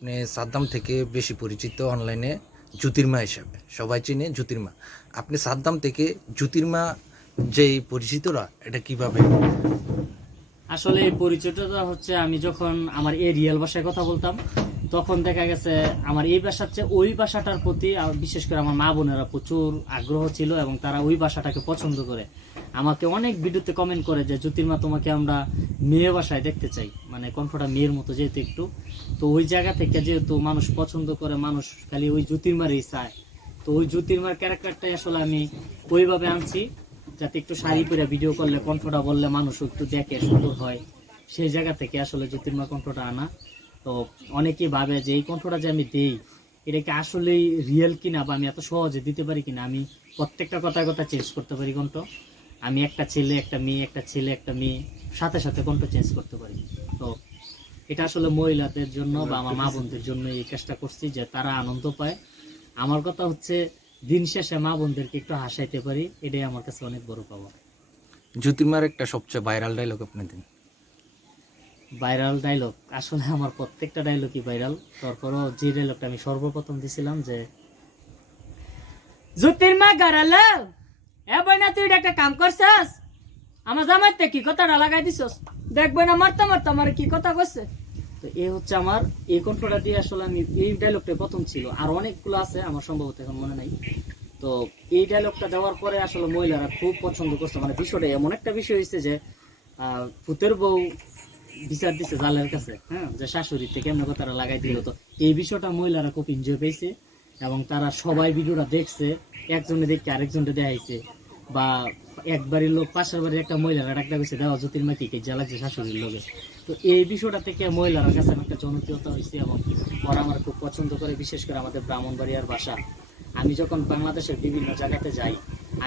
আপনি সাদ্দাম থেকে বেশি পরিচিত অনলাইনে জ্যোতির্মা হিসাবে, সবাই চিনে জ্যোতির্মা। আপনি সাদ্দাম থেকে জ্যোতির্মা যেই পরিচিতরা, এটা কিভাবে? আসলে এই পরিচয়টা হচ্ছে আমি যখন আমার এই রিয়েল ভাষায় কথা বলতাম তখন দেখা গেছে আমার এই ভাষার চেয়ে ওই ভাষাটার প্রতি বিশেষ করে আমার মা বোনেরা প্রচুর আগ্রহ ছিল এবং তারা ওই ভাষাটাকে পছন্দ করে। আমাকে অনেক ভিডিওতে কমেন্ট করে যে জ্যোতির্মা তোমাকে আমরা মেয়ে ভাষায় দেখতে চাই, মানে কণ্ঠটা মেয়ের মতো যেহেতু একটু। তো ওই জায়গা থেকে যেহেতু মানুষ পছন্দ করে, মানুষ খালি ওই জ্যোতির্মারই চায়, তো ওই জ্যোতির্মার ক্যারেক্টারটাই আসলে আমি ওইভাবে আনছি যাতে একটু শাড়ি পরে ভিডিও করলে কণ্ঠটা বললে মানুষ একটু দেখে সুন্দর হয়। সেই জায়গা থেকে আসলে জ্যোতির্মা কণ্ঠটা আনা। তো অনেকেই ভাবে যে এই কণ্ঠটা যে আমি দিই এটা কি আসলেই রিয়েল কিনা, বা আমি এত সহজে দিতে পারি কিনা। আমি প্রত্যেকটা কথায় কথা চেঞ্জ করতে পারি কণ্ঠ। আমি একটা ছেলে একটা মেয়ে, একটা ছেলে একটা মেয়ে, সাথে সাথে কণ্ঠ চেঞ্জ করতে পারি। তো এটা আসলে মহিলাদের জন্য বা আমার মা বোনদের জন্য এই কাজটা করছি যে তারা আনন্দ পায়। আমার কথা হচ্ছে দিন শেষে মা বোনদেরকে একটু হাসাইতে পারি, এটাই আমার কাছে অনেক বড় পাওয়া। জ্যোতির্মার একটা সবচেয়ে ভাইরাল ডায়লগ আপনি দিন। ভাইরাল ডায়লগ আসলে আমার প্রত্যেকটা ডায়লগই ভাইরাল। তারপরও যে ডায়লগটা আমি সর্বপ্রথম দিছিলাম যে জ্যোতির্মা গারালো এ বই না, তুই একটা কাম করছস, আমার জামাইতে কি কথাটা লাগাই দিছস, দেখবই না মারতে মারতে আমার কি কথা কইছে। তো এই হচ্ছে আমার এই কণ্ঠটা দিয়ে আসলে আমি এই ডায়লগটা প্রথম ছিল, আর অনেকগুলো আছে আমার সম্ভবত এখন মনে নাই। তো এই ডায়লগটা দেওয়ার পরে আসলে মহিলারা খুব পছন্দ করছে। মানে বিষয়টা এমন একটা বিষয় হয়েছে যে ভূতের বউ বিচার দিচ্ছে জালের কাছে, হ্যাঁ, যে শাশুড়িতে কেমন কথাটা লাগাই দিল। তো এই বিষয়টা মহিলারা খুব এনজয় পেয়েছে এবং তারা সবাই ভিডিওটা দেখছে, একজনে দেখে আরেকজনকে দেখাইছে, বা এক বাড়ির লোক পাশের বাড়ির একটা মহিলারা ডাক্তার কইছে দেওয়া জ্যোতির্মা কি যা লাগছে শাশুড়ির লোকে। তো এই বিষয়টা থেকে মহিলার কাছে একটা জনপ্রিয়তা হয়েছে এবং ওরা আমার খুব পছন্দ করে, বিশেষ করে আমাদের ব্রাহ্মণবাড়িয়ার ভাষা। আমি যখন বাংলাদেশের বিভিন্ন জায়গাতে যাই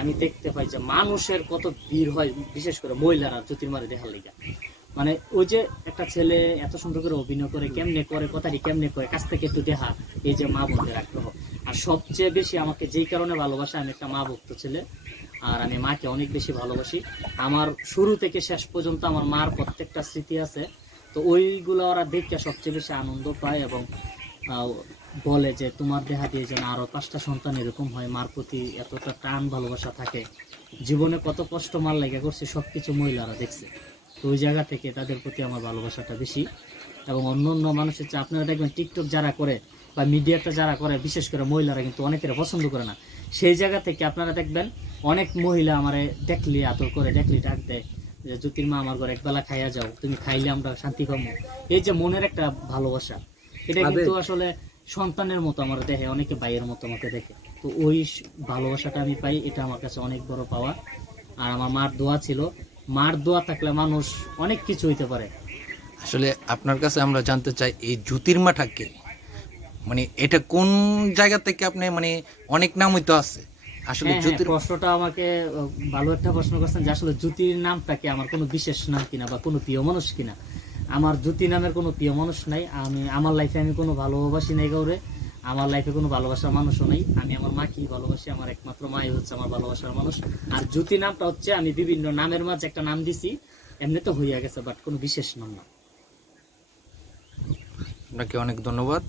আমি দেখতে পাই যে মানুষের কত ভিড় হয়, বিশেষ করে মহিলারা জ্যোতির্মারে দেখার লেগে। মানে ওই যে একটা ছেলে এত সুন্দর করে অভিনয় করে, কেমনে করে কথাটি কেমনে করে, কাছ থেকে একটু দেখা, এই যে মা বোনদের আগ্রহ। আর সবচেয়ে বেশি আমাকে যেই কারণে ভালোবাসে, আমি একটা মা ভক্ত ছেলে, আর আমি মাকে অনেক বেশি ভালোবাসি। আমার শুরু থেকে শেষ পর্যন্ত আমার মার প্রত্যেকটা স্মৃতি আছে। তো ওইগুলো ওরা দেখে সবচেয়ে বেশি আনন্দ পায় এবং বলে যে তোমার দেহা দিয়ে যেন আরো 5টা সন্তান এরকম হয়, মার প্রতি এতটা টান ভালোবাসা থাকে। জীবনে কত কষ্ট মার লেগে করছে সবকিছু মহিলারা দেখছে। তো ওই জায়গা থেকে তাদের প্রতি আমার ভালোবাসাটা বেশি। এবং অন্য অন্য মানুষের চেয়ে আপনারা দেখবেন টিকটক যারা করে বা মিডিয়াটা যারা করে, বিশেষ করে মহিলারা কিন্তু অনেকের পছন্দ করে না। সেই জায়গা থেকে আপনারা দেখবেন অনেক মহিলা আমারে দেখলি আদর করে, দেখলি ডাক দেয় যে জ্যোতির্মা আমার ঘরে একবেলা খাইয়া যাও, তুমি খাইলে আমরা শান্তি পাবো। এই যে মনের একটা ভালোবাসা, এটা কিন্তু আসলে সন্তানের মতো আমার দেখে, অনেকে ভাইয়ের মতো আমাকে দেখে। তো ওই ভালোবাসাটা আমি পাই, এটা আমার কাছে অনেক বড় পাওয়া। আর আমার মার দোয়া ছিল, মার দোয়া থাকলে মানুষ অনেক কিছু হইতে পারে। আসলে আপনার কাছে আমরা জানতে চাই এই জ্যোতির্মাটাকে, মানে এটা কোন জায়গা থেকে আপনি, মানে অনেক নাম হইতো আছে আসলে প্রশ্নটা আমাকে ভালো একটা প্রশ্ন করছেন যে আসলে জ্যোতির নামটা কি আমার কোনো বিশেষ নাম কিনা বা কোনো প্রিয় মানুষ কিনা। আমার জ্যোতি নামের কোনো প্রিয় মানুষ নাই। আমি আমার লাইফে আমি কোনো ভালোবাসি নাই কাউরে, আমার লাইফে কোনো ভালোবাসার মানুষও নেই। আমি আমার মাকেই ভালোবাসি, আমার একমাত্র মাই হচ্ছে আমার ভালোবাসার মানুষ। আর জ্যোতি নামটা হচ্ছে আমি বিভিন্ন নামের মাঝে একটা নাম দিছি, এমনি তো হইয়া গেছে, বাট কোনো বিশেষ নাম না। আপনাকে অনেক ধন্যবাদ।